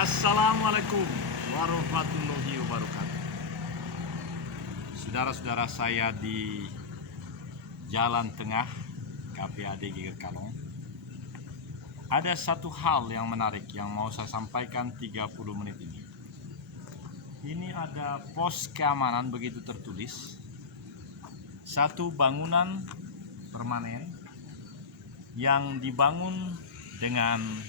Assalamualaikum warahmatullahi wabarakatuh. Saudara-saudara saya di Jalan Tengah KPAD Geger Kalong. Ada satu hal yang menarik yang mau saya sampaikan 30 menit ini. Ini ada pos keamanan begitu tertulis. Satu bangunan permanen yang dibangun dengan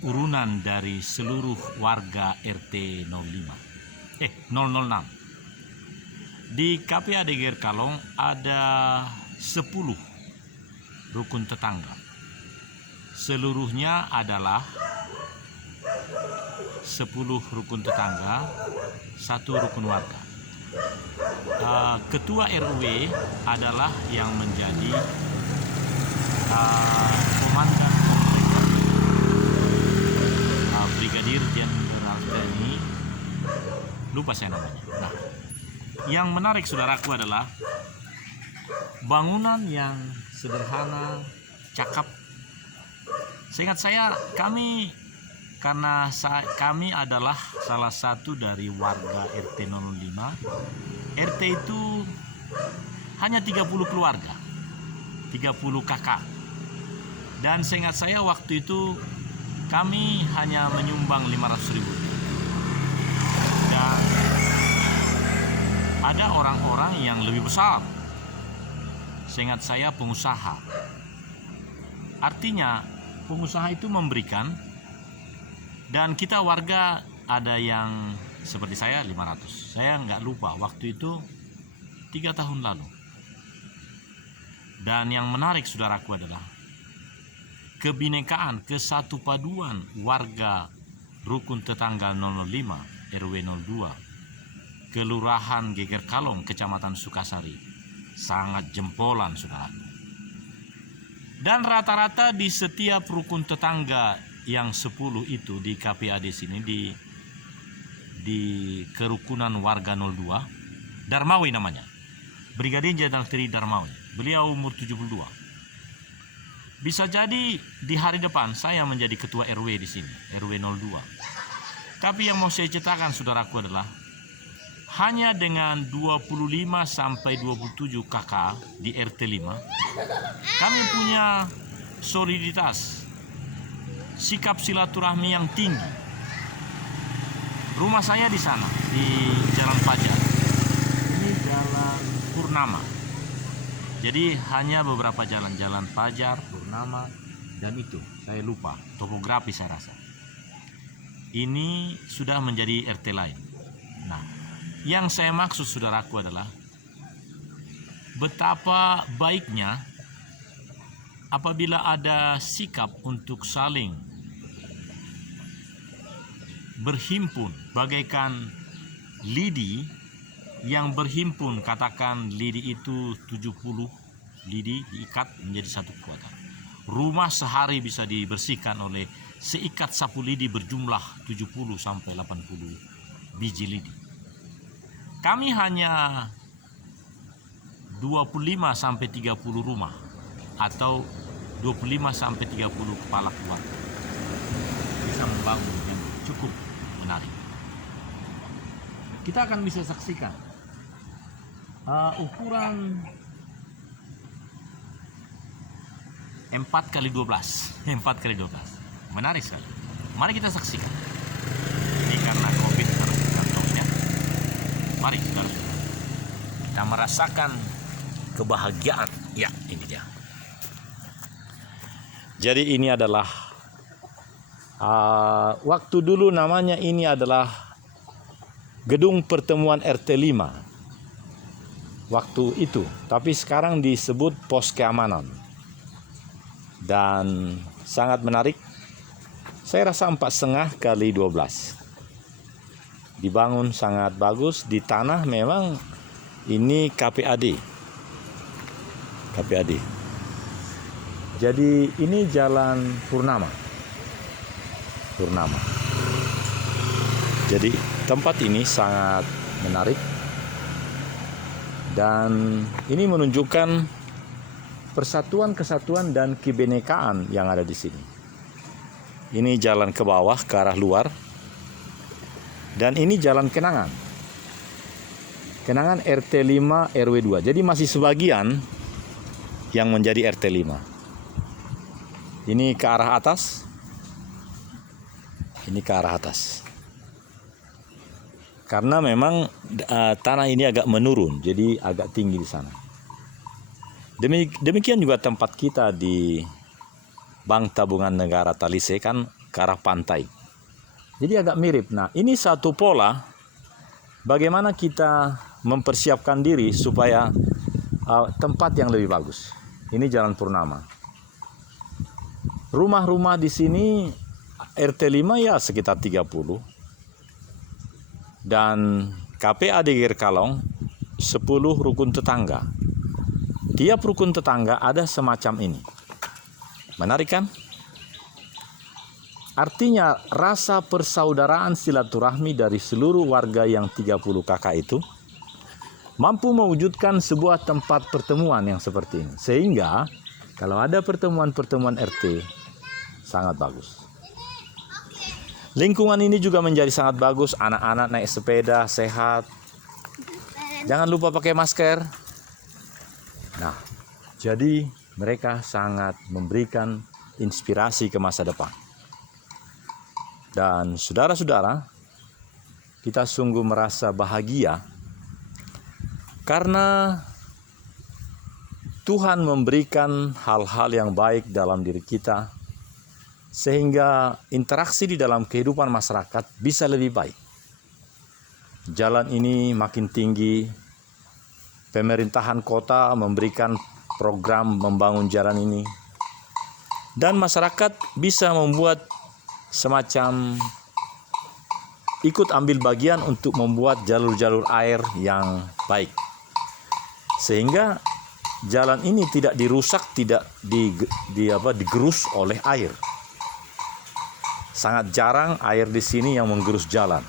urunan dari seluruh warga RT 006. Di KPAD Geger Kalong ada 10 rukun tetangga. Seluruhnya adalah 10 rukun tetangga, satu rukun warga. Ketua RW adalah yang menjadi komandan Brigadir Jenderal TNI, lupa saya namanya. Nah, yang menarik saudaraku adalah bangunan yang sederhana, cakep. Seingat saya, kami adalah salah satu dari warga RT 005. RT itu hanya 30 keluarga, 30 kakak. Dan seingat saya waktu itu kami hanya menyumbang 500.000. Dan ada orang-orang yang lebih besar. Seingat saya pengusaha. Artinya pengusaha itu memberikan, dan kita warga ada yang seperti saya 500. Saya nggak lupa waktu itu 3 tahun lalu. Dan yang menarik saudaraku adalah kebinekaan, kesatu paduan warga rukun tetangga 005 RW 02 Kelurahan Geger Kalong, Kecamatan Sukasari, sangat jempolan saudara. Dan rata-rata di setiap rukun tetangga yang 10 itu di KPAD sini, di kerukunan warga 02, Darmawi namanya, Brigadir Jenderal TNI Darmawi. Beliau umur 72. Bisa jadi di hari depan saya menjadi ketua RW di sini, RW 02. Tapi yang mau saya ceritakan saudaraku adalah hanya dengan 25 sampai 27 kakak di RT 5, kami punya soliditas, sikap silaturahmi yang tinggi. Rumah saya di sana, di Jalan Fajar. Ini Jalan Purnama. Jadi hanya beberapa jalan Fajar, Purnama, dan itu saya lupa topografi saya rasa. Ini sudah menjadi RT lain. Nah, yang saya maksud saudaraku adalah betapa baiknya apabila ada sikap untuk saling berhimpun bagaikan lidi yang berhimpun. Katakan lidi itu 70 lidi diikat menjadi satu kekuatan. Rumah sehari bisa dibersihkan oleh seikat sapu lidi berjumlah 70 sampai 80 biji lidi. Kami hanya 25 sampai 30 rumah atau 25 sampai 30 kepala keluarga bisa membangun yang cukup menarik. Kita akan bisa saksikan ukuran 4x12. Menarik sekali. Mari kita saksikan. Ini karena COVID, karena kantongnya. Mari saudara, kita merasakan kebahagiaan. Ya, ini dia. Jadi ini adalah waktu dulu namanya ini adalah Gedung Pertemuan RT 5 waktu itu, tapi sekarang disebut pos keamanan. Dan sangat menarik. Saya rasa 4,5 kali 12. Dibangun sangat bagus di tanah, memang ini KPAD. Jadi ini Jalan Purnama. Jadi tempat ini sangat menarik. Dan ini menunjukkan persatuan, kesatuan, dan kebinekaan yang ada di sini. Ini jalan ke bawah ke arah luar. Dan ini jalan Kenangan. Kenangan RT 5 RW 2. Jadi masih sebagian yang menjadi RT 5. Ini ke arah atas. Ini ke arah atas. Karena memang tanah ini agak menurun, jadi agak tinggi di sana. Demikian juga tempat kita di Bank Tabungan Negara Talise kan ke arah pantai. Jadi agak mirip. Nah, ini satu pola bagaimana kita mempersiapkan diri supaya tempat yang lebih bagus. Ini Jalan Purnama. Rumah-rumah di sini RT 5 ya sekitar 30. Dan KPA di Gerkalong 10 rukun tetangga. Tiap rukun tetangga ada semacam ini. Menarik kan? Artinya rasa persaudaraan silaturahmi dari seluruh warga yang 30 kakak itu mampu mewujudkan sebuah tempat pertemuan yang seperti ini. Sehingga kalau ada pertemuan-pertemuan RT sangat bagus. Lingkungan ini juga menjadi sangat bagus. Anak-anak naik sepeda sehat. Jangan lupa pakai masker. Nah, jadi mereka sangat memberikan inspirasi ke masa depan. Dan saudara-saudara, kita sungguh merasa bahagia karena Tuhan memberikan hal-hal yang baik dalam diri kita, sehingga interaksi di dalam kehidupan masyarakat bisa lebih baik. Jalan ini makin tinggi, pemerintahan kota memberikan program membangun jalan ini, dan masyarakat bisa membuat semacam ikut ambil bagian untuk membuat jalur-jalur air yang baik. Sehingga jalan ini tidak dirusak, tidak digerus oleh air. Sangat jarang air di sini yang menggerus jalan.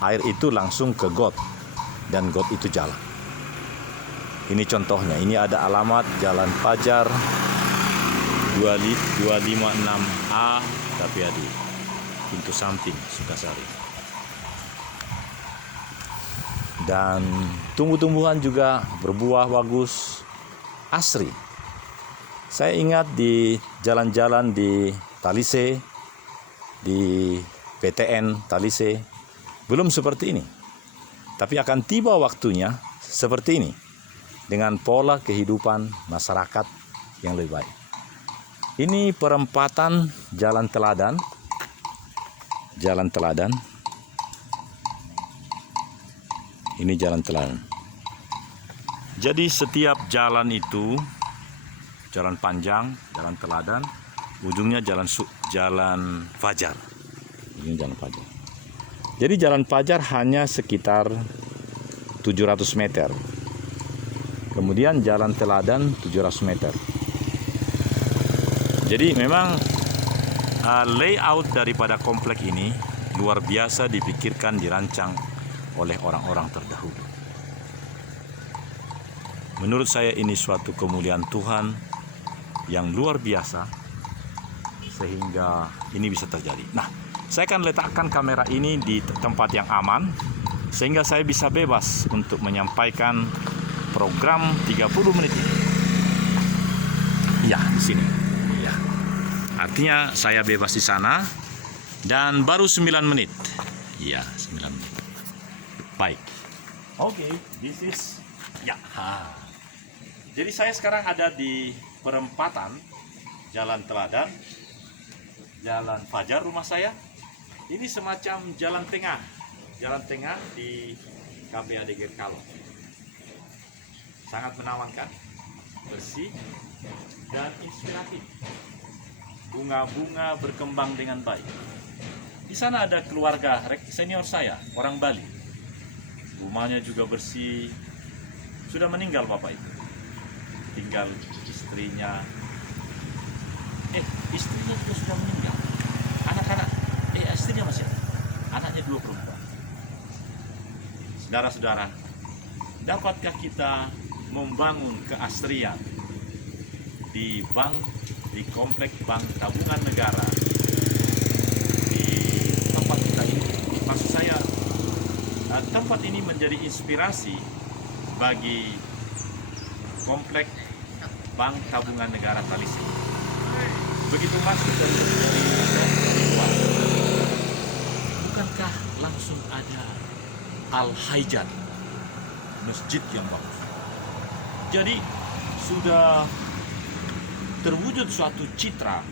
Air itu langsung ke got dan got itu jalan. Ini contohnya, ini ada alamat Jalan Fajar 256A Kapiadi, pintu samping Sukasari. Dan tumbuh-tumbuhan juga berbuah bagus, asri. Saya ingat di jalan-jalan di Talise, di PTN Talise, belum seperti ini. Tapi akan tiba waktunya seperti ini, dengan pola kehidupan masyarakat yang lebih baik. Ini perempatan Jalan Teladan. Jalan Teladan. Ini Jalan Teladan. Jadi setiap jalan itu, jalan panjang, jalan teladan, ujungnya jalan Fajar. Ini Jalan Fajar. Jadi Jalan Fajar hanya sekitar 700 meter. Kemudian Jalan Teladan 700 meter. Jadi memang layout daripada komplek ini luar biasa dipikirkan, dirancang oleh orang-orang terdahulu. Menurut saya ini suatu kemuliaan Tuhan yang luar biasa sehingga ini bisa terjadi. Nah, saya akan letakkan kamera ini di tempat yang aman sehingga saya bisa bebas untuk menyampaikan program 30 menit ini. Ya, di sini. Ya. Artinya saya bebas di sana dan baru 9 menit. Ya, 9 menit. Baik. Oke, this is ya. Jadi saya sekarang ada di perempatan Jalan Teladan, Jalan Fajar rumah saya. Ini semacam jalan tengah di KPAD Gerkalong. Sangat menawankan, bersih dan inspiratif. Bunga-bunga berkembang dengan baik. Di sana ada keluarga senior saya, orang Bali. Rumahnya juga bersih. Sudah meninggal bapak itu. Tinggal istrinya. Istrinya juga sudah meninggal. Anak-anak, istrinya masih ada. Anaknya 2 perempuan. Saudara-saudara, dapatkah kita membangun keasrian di komplek Bank Tabungan Negara maksud saya tempat ini menjadi inspirasi bagi komplek Bank Tabungan Negara Talise. Begitu masuk dari luar, bukankah langsung ada Al-Haijan, masjid yang bagus. Jadi sudah terwujud suatu citra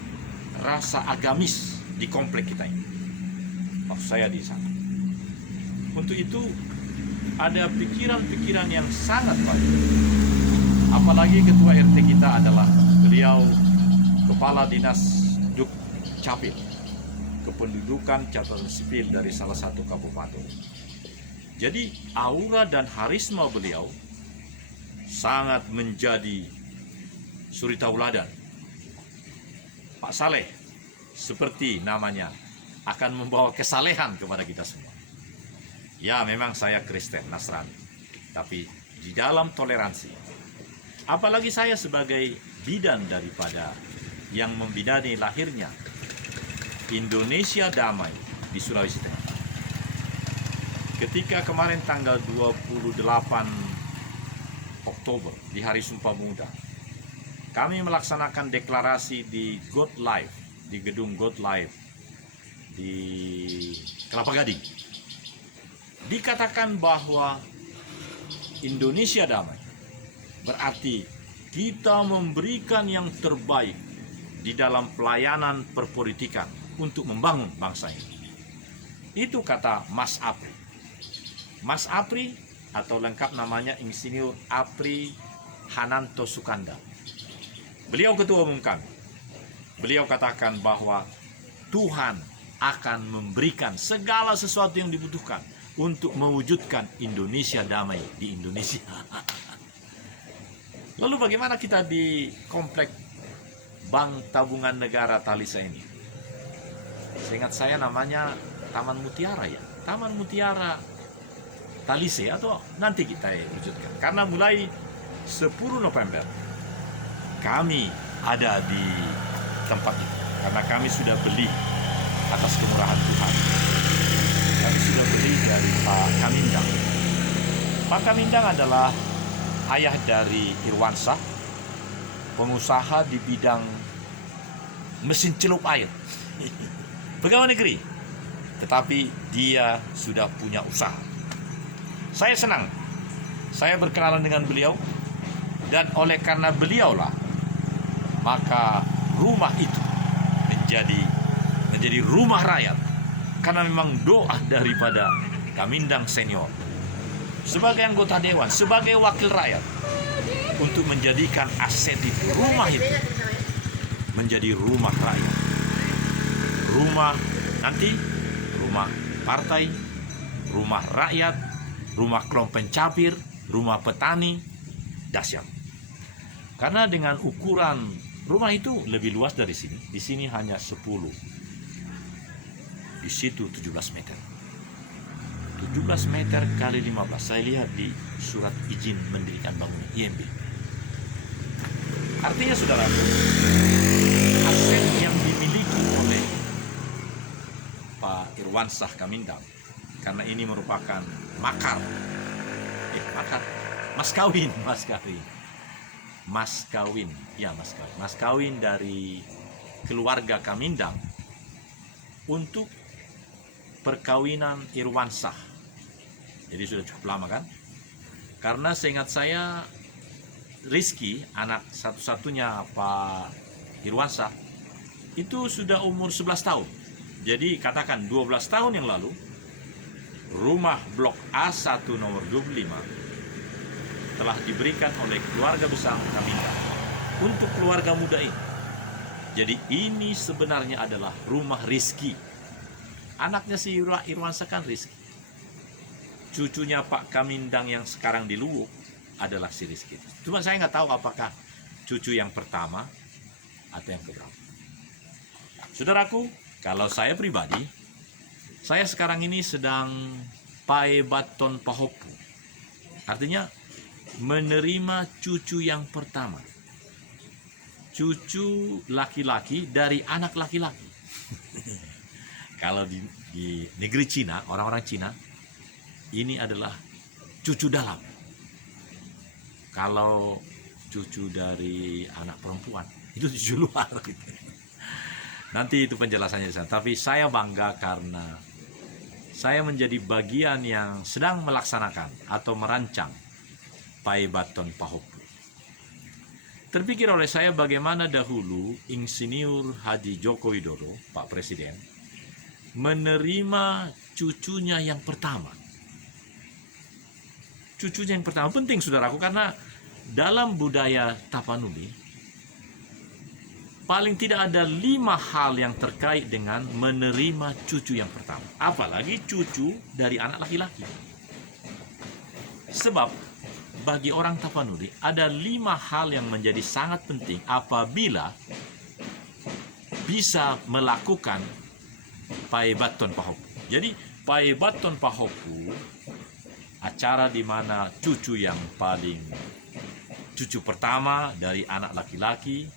rasa agamis di komplek kita ini. Maksud saya di sana. Untuk itu ada pikiran-pikiran yang sangat baik. Apalagi ketua RT kita adalah beliau Kepala Dinas Dukcapil Kependudukan Catatan Sipil dari salah satu kabupaten. Jadi aura dan harisma beliau sangat menjadi suri tauladan. Pak Saleh, seperti namanya, akan membawa kesalehan kepada kita semua. Ya, memang saya Kristen, Nasrani, tapi di dalam toleransi. Apalagi saya sebagai bidan daripada yang membidani lahirnya Indonesia Damai di Sulawesi Tengah. Ketika kemarin tanggal 28 Oktober di Hari Sumpah Pemuda, kami melaksanakan deklarasi di God Life, di gedung God Life di Kelapa Gading. Dikatakan bahwa Indonesia damai berarti kita memberikan yang terbaik di dalam pelayanan perpolitikan untuk membangun bangsa ini. Itu kata Mas Apri. Mas Apri atau lengkap namanya Insinyur Apri Hananto Sukanda. Beliau ketua umum kami. Beliau katakan bahwa Tuhan akan memberikan segala sesuatu yang dibutuhkan untuk mewujudkan Indonesia damai di Indonesia. Lalu bagaimana kita di komplek Bank Tabungan Negara Talise ini? Seingat saya namanya Taman Mutiara ya. Taman Mutiara Talise atau nanti kita wujudkan. Karena mulai 10 November kami ada di tempat itu. Karena kami sudah beli atas kemurahan Tuhan. Kami sudah beli dari Pak Kamindang. Pak Kamindang adalah ayah dari Irwansah, pengusaha di bidang mesin celup air, pegawai negeri, tetapi dia sudah punya usaha. Saya senang, saya berkenalan dengan beliau, dan oleh karena beliaulah, maka rumah itu menjadi rumah rakyat. Karena memang doa daripada Kamindang Senior sebagai anggota dewan, sebagai wakil rakyat, untuk menjadikan aset itu, rumah itu menjadi rumah rakyat. Rumah nanti, rumah partai, rumah rakyat, rumah kelompok pencapir, rumah petani, dahsyat. Karena dengan ukuran rumah itu lebih luas dari sini. Di sini hanya 10. Di situ 17 meter. 17 meter kali 15. Saya lihat di surat izin mendirikan bangunan IMB. Artinya saudara, aset yang dimiliki oleh Pak Irwansah Kamindang, karena ini merupakan mas kawin dari keluarga Kamindang untuk perkawinan Irwansah. Jadi sudah cukup lama kan? Karena seingat saya Rizky, anak satu-satunya Pak Irwansah, itu sudah umur 11 tahun. Jadi katakan 12 tahun yang lalu, rumah blok A1 nomor 25 telah diberikan oleh keluarga besar Kamindang untuk keluarga muda ini. Jadi ini sebenarnya adalah rumah Rizky. Anaknya si Irwansah kan Rizky. Cucunya Pak Kamindang yang sekarang di Luwuk adalah si Rizky. Cuma saya nggak tahu apakah cucu yang pertama atau yang keberapa. Saudaraku, kalau saya pribadi, saya sekarang ini sedang paebaton pahopu. Artinya menerima cucu yang pertama. Cucu laki-laki dari anak laki-laki. Kalau di negeri Cina, orang-orang Cina, ini adalah cucu dalam. Kalau cucu dari anak perempuan, itu cucu luar gitu. Nanti itu penjelasannya di sana. Tapi saya bangga karena saya menjadi bagian yang sedang melaksanakan atau merancang Paibaton Pahopu. Terpikir oleh saya bagaimana dahulu Insinyur Haji Joko Widodo, Pak Presiden, menerima cucunya yang pertama. Cucunya yang pertama penting, saudaraku, karena dalam budaya Tapanuli paling tidak ada 5 hal yang terkait dengan menerima cucu yang pertama. Apalagi cucu dari anak laki-laki. Sebab bagi orang Tapanuli ada 5 hal yang menjadi sangat penting apabila bisa melakukan Paibaton Pahopu. Jadi Paibaton Pahopu, acara di mana cucu pertama dari anak laki-laki,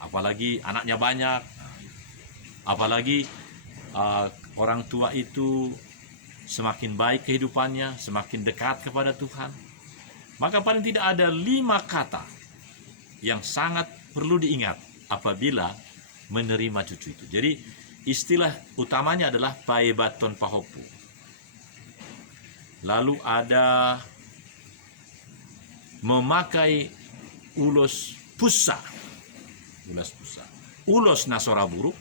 apalagi anaknya banyak, apalagi orang tua itu semakin baik kehidupannya, semakin dekat kepada Tuhan, maka paling tidak ada 5 kata yang sangat perlu diingat apabila menerima cucu itu. Jadi istilah utamanya adalah Paibaton Pahopu. Lalu ada memakai ulos pusa, ulos Nasoraburu,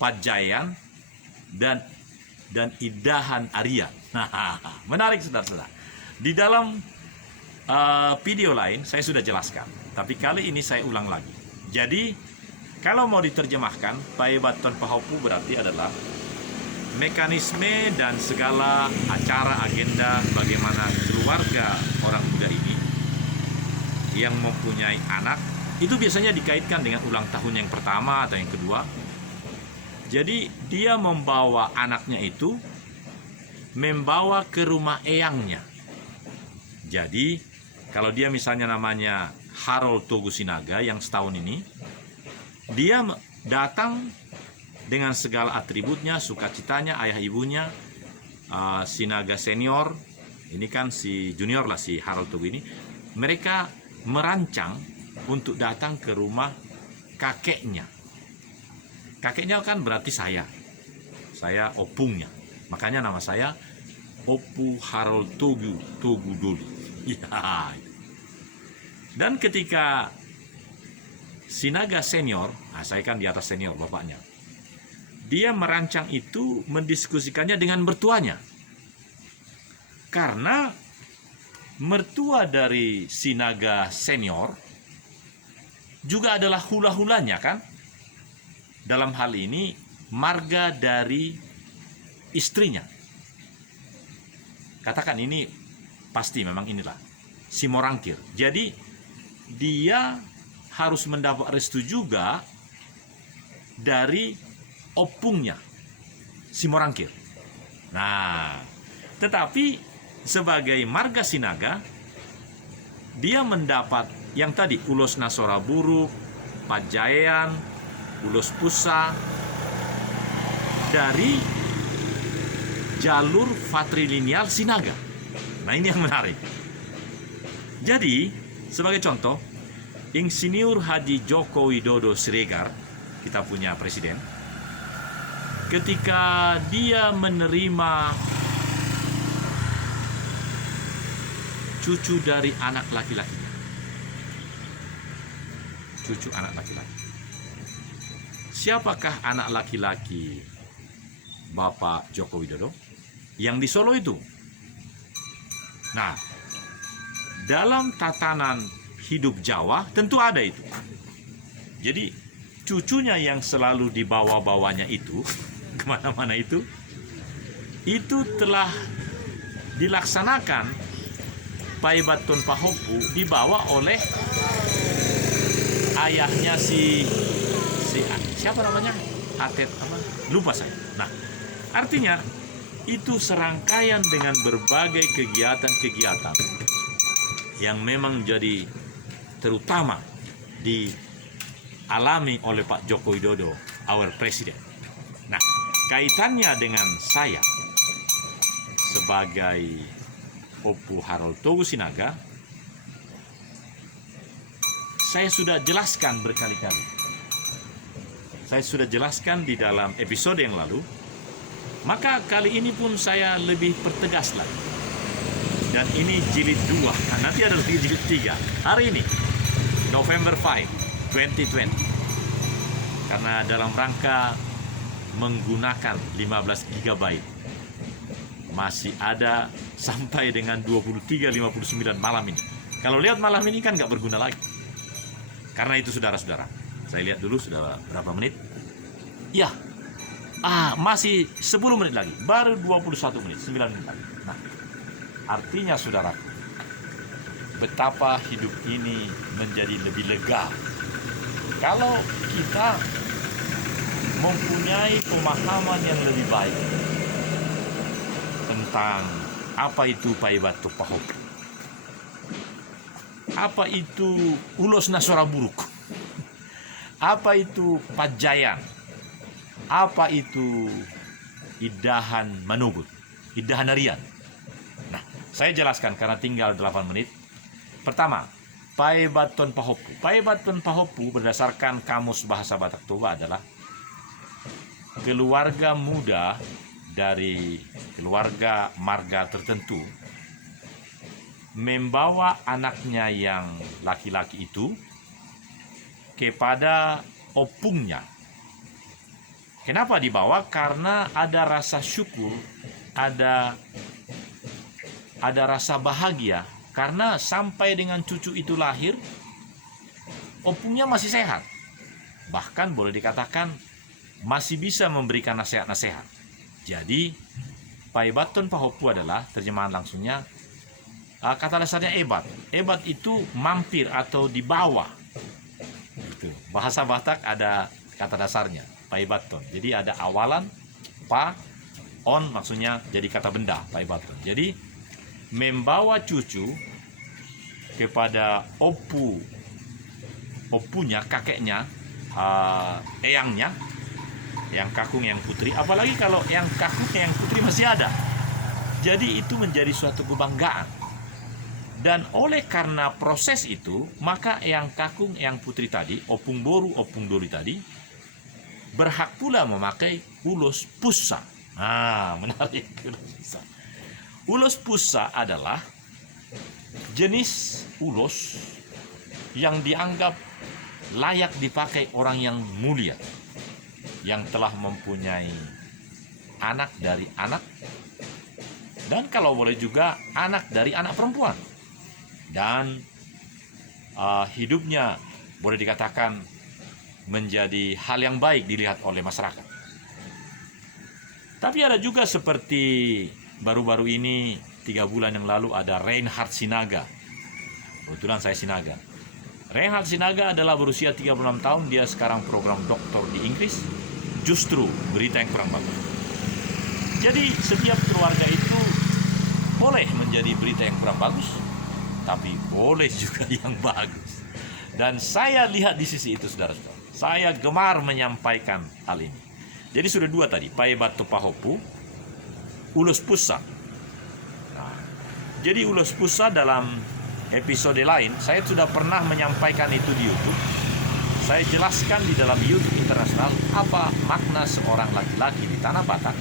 Pajayan, dan Idahan Aryan. Menarik, saudara-saudara. Di dalam video lain saya sudah jelaskan, tapi kali ini saya ulang lagi. Jadi kalau mau diterjemahkan, Paibaton Pahopu berarti adalah mekanisme dan segala acara agenda bagaimana keluarga orang muda ini yang mempunyai anak itu biasanya dikaitkan dengan ulang tahun yang pertama atau yang kedua. Jadi dia membawa anaknya itu, membawa ke rumah eyangnya. Jadi kalau dia misalnya namanya Harold Togusinaga yang setahun ini, dia datang dengan segala atributnya, sukacitanya, ayah ibunya, Sinaga senior, ini kan si junior lah si Harold Togu ini, mereka merancang untuk datang ke rumah kakeknya. Kakeknya kan berarti saya opungnya, makanya nama saya Opu Harold Togu dulu. Ya. Dan ketika Sinaga senior, saya kan di atas senior bapaknya, dia merancang itu, mendiskusikannya dengan mertuanya. Karena mertua dari Sinaga senior juga adalah hula-hulanya kan. Dalam hal ini marga dari istrinya. Katakan ini pasti memang inilah si Morangkir. Jadi dia harus mendapat restu juga dari opungnya si Morangkir. Nah, tetapi sebagai marga Sinaga dia mendapat yang tadi ulos Nasoraburu, Pajayan, ulos Pusa dari jalur patrilineal Sinaga. Nah, ini yang menarik. Jadi sebagai contoh, Insinyur Haji Joko Widodo Siregar, kita punya presiden, ketika dia menerima cucu dari anak laki-lakinya, cucu anak laki-laki. Siapakah anak laki-laki Bapak Joko Widodo? Yang di Solo itu. Nah, dalam tatanan hidup Jawa tentu ada itu. Jadi cucunya yang selalu dibawa-bawanya itu kemana-mana itu telah dilaksanakan Paibaton Pahopu dibawa oleh ayahnya si siapa namanya? Atet apa? Lupa saya. Nah, artinya itu serangkaian dengan berbagai kegiatan-kegiatan yang memang jadi terutama dialami oleh Pak Joko Widodo, our president. Nah, kaitannya dengan saya sebagai Opu Harold Togu Sinaga, saya sudah jelaskan berkali-kali. Saya sudah jelaskan di dalam episode yang lalu. Maka kali ini pun saya lebih pertegas lagi. Dan ini jilid 2. Nah, nanti ada lagi jilid 3. Hari ini, November 5, 2020. Karena dalam rangka menggunakan 15 GB, masih ada sampai dengan 23.59 malam ini. Kalau lihat malam ini kan nggak berguna lagi. Karena itu saudara-saudara, saya lihat dulu sudah berapa menit. Ya, masih 10 menit lagi. Baru 21 menit, 9 menit lagi. Nah, artinya saudara, betapa hidup ini menjadi lebih lega kalau kita mempunyai pemahaman yang lebih baik tentang apa itu Paibatu Pahopu, apa itu Ulos Nasora Buruk, apa itu Pajayan, apa itu Idahan Manubut, Idahan Harian. Nah, saya jelaskan karena tinggal 8 menit. Pertama, Paibaton Pahopu. Paibaton Pahopu berdasarkan Kamus Bahasa Batak Toba adalah keluarga muda dari keluarga marga tertentu membawa anaknya yang laki-laki itu kepada opungnya. Kenapa dibawa? Karena ada rasa syukur, ada rasa bahagia karena sampai dengan cucu itu lahir, opungnya masih sehat. Bahkan boleh dikatakan masih bisa memberikan nasihat-nasihat. Jadi, Paibaton Pahopu adalah terjemahan langsungnya, kata dasarnya ebat. Ebat itu mampir atau dibawa. Gitu. Bahasa Batak ada kata dasarnya, Paibaton. Jadi ada awalan, pa, on maksudnya jadi kata benda, Paibaton. Jadi, membawa cucu kepada opunya, kakeknya, eyangnya, yang kakung, yang putri, apalagi kalau yang kakung, yang putri masih ada. Jadi itu menjadi suatu kebanggaan. Dan oleh karena proses itu, maka yang kakung, yang putri tadi, opung boru, opung doli tadi, berhak pula memakai ulos pusa. Nah, menarik. Ulos pusa adalah jenis ulos yang dianggap layak dipakai orang yang mulia, yang telah mempunyai anak dari anak, dan kalau boleh juga anak dari anak perempuan, dan hidupnya boleh dikatakan menjadi hal yang baik dilihat oleh masyarakat. Tapi ada juga seperti baru-baru ini 3 bulan yang lalu ada Reinhard Sinaga. Kebetulan saya Sinaga. Reinhard Sinaga adalah berusia 36 tahun, dia sekarang program doktor di Inggris. Justru berita yang kurang bagus. Jadi setiap keluarga itu boleh menjadi berita yang kurang bagus, tapi boleh juga yang bagus. Dan saya lihat di sisi itu, saudara-saudara. Saya gemar menyampaikan hal ini. Jadi sudah 2 tadi, Paibato Pahopu, Ulos Pusa. Nah, jadi Ulos Pusa dalam episode lain, saya sudah pernah menyampaikan itu di YouTube. Saya jelaskan di dalam YouTube internasional apa makna seorang laki-laki di tanah Batak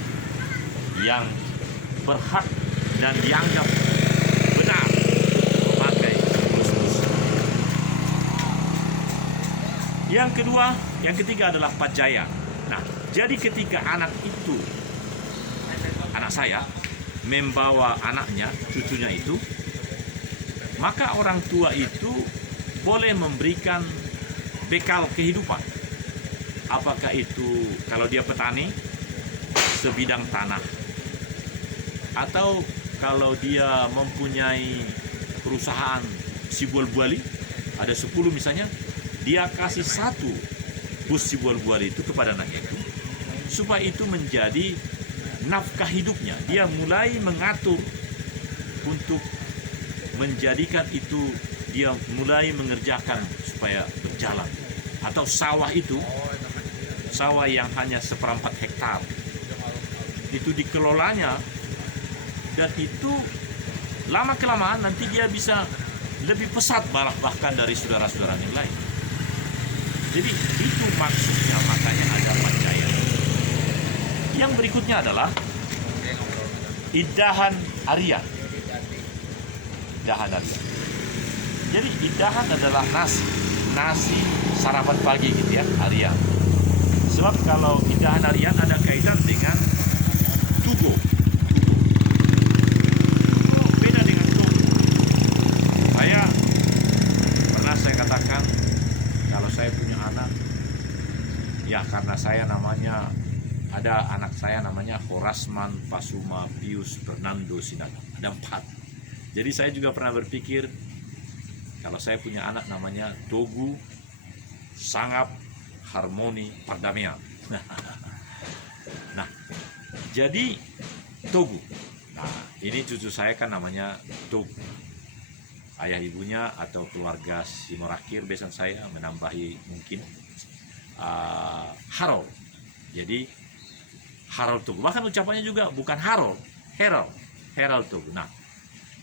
yang berhak dan dianggap benar memakai ulos pusa. Yang ketiga adalah Pajayan. Nah, jadi ketika anak saya membawa anaknya, cucunya itu, maka orang tua itu boleh memberikan bekal kehidupan. Apakah itu kalau dia petani, sebidang tanah, atau kalau dia mempunyai perusahaan sibual buali, ada 10 misalnya, dia kasih 1 bus sibual buali itu kepada anaknya itu, supaya itu menjadi nafkah hidupnya. Dia mulai mengatur untuk menjadikan itu, dia mulai mengerjakan supaya berjalan. Atau sawah itu, sawah yang hanya 1/4 hektar, itu dikelolanya, dan itu lama-kelamaan nanti dia bisa lebih pesat bahkan dari saudara-saudara yang lain. Jadi itu maksudnya, makanya ada pancaya. Yang berikutnya adalah idahan harian. Idahan harian. Jadi idahan adalah nasi sarapan pagi gitu ya, harian. Sebab kalau idahan harian ada kaitan dengan tugo. Beda dengan tugo. Saya katakan, kalau saya punya anak, ya karena saya namanya, ada anak saya namanya Horasman, Pasuma, Pius, Fernando, Sinaga. Ada 4. Jadi saya juga pernah berpikir, kalau saya punya anak namanya Togu, Sangap, Harmoni, Pardamia. Nah, jadi Togu. Nah, ini cucu saya kan namanya Togu. Ayah ibunya atau keluarga Simorakir besan saya menambahi mungkin Harold. Jadi Harold Togu. Bahkan ucapannya juga bukan Harold, Harold Togu. Nah,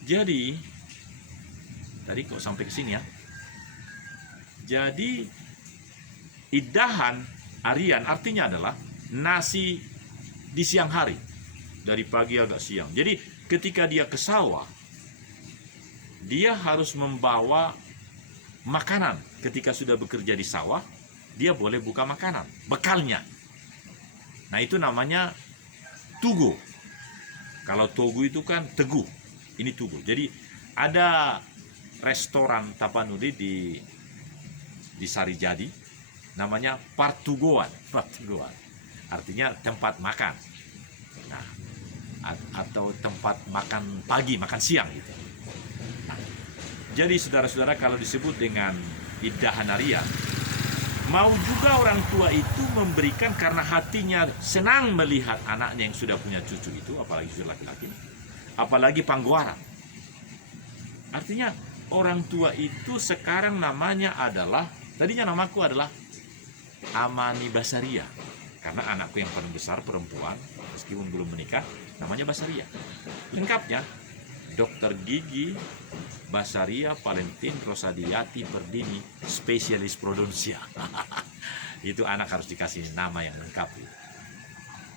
jadi tadi kok sampai ke sini ya. Jadi idahan harian artinya adalah nasi di siang hari, dari pagi agak siang. Jadi ketika dia ke sawah, dia harus membawa makanan. Ketika sudah bekerja di sawah, dia boleh buka makanan, bekalnya. Nah, itu namanya tugu. Kalau togu itu kan teguh, ini tugu. Jadi ada restoran tapanuli di Sarijadi, namanya Partugoan. Artinya tempat makan. Nah, atau tempat makan pagi, makan siang gitu. Jadi saudara-saudara, kalau disebut dengan idahan harian, mau juga orang tua itu memberikan karena hatinya senang melihat anaknya yang sudah punya cucu itu, apalagi sudah laki-laki, apalagi panggoaran. Artinya orang tua itu sekarang namanya adalah, tadinya namaku adalah Amani Basaria, karena anakku yang paling besar perempuan, meskipun belum menikah, namanya Basaria. Lengkapnya Dokter Gigi Basaria Valentin Rosadiati Perdini, spesialis prodonsia. Itu anak harus dikasih nama yang lengkap.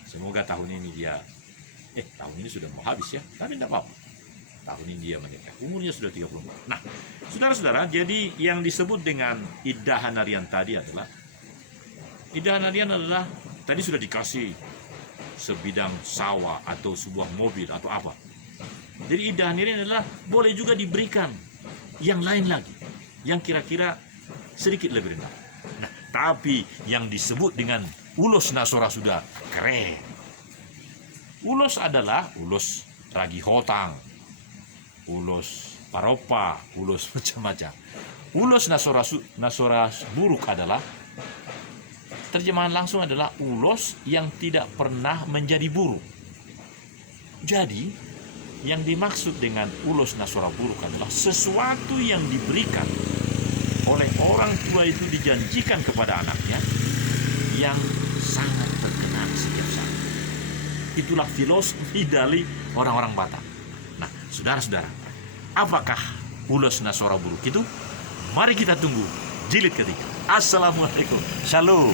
Semoga tahun ini dia, tahun ini sudah mau habis ya, tapi tidak apa-apa. Tahun ini dia menikah, umurnya sudah 34. Nah, saudara-saudara, jadi yang disebut dengan idahan harian tadi adalah, idahan harian adalah, tadi sudah dikasih sebidang sawah atau sebuah mobil atau apa. Jadi idahan harian adalah boleh juga diberikan yang lain lagi, yang kira-kira sedikit lebih rendah. Nah, tapi yang disebut dengan ulos nasora sudah keren. Ulos adalah ulos ragi hotang, ulos paropa, ulos macam-macam. Ulos nasora buruk adalah, terjemahan langsung adalah ulos yang tidak pernah menjadi buruk. Jadi yang dimaksud dengan ulos nasora buruk adalah sesuatu yang diberikan oleh orang tua itu dijanjikan kepada anaknya yang sangat terkenal setiap saat. Itulah filosofi dari orang-orang Batak. Nah, saudara-saudara, apakah ulos nasora buruk itu? Mari kita tunggu jilid ketiga. Assalamualaikum. Shalom.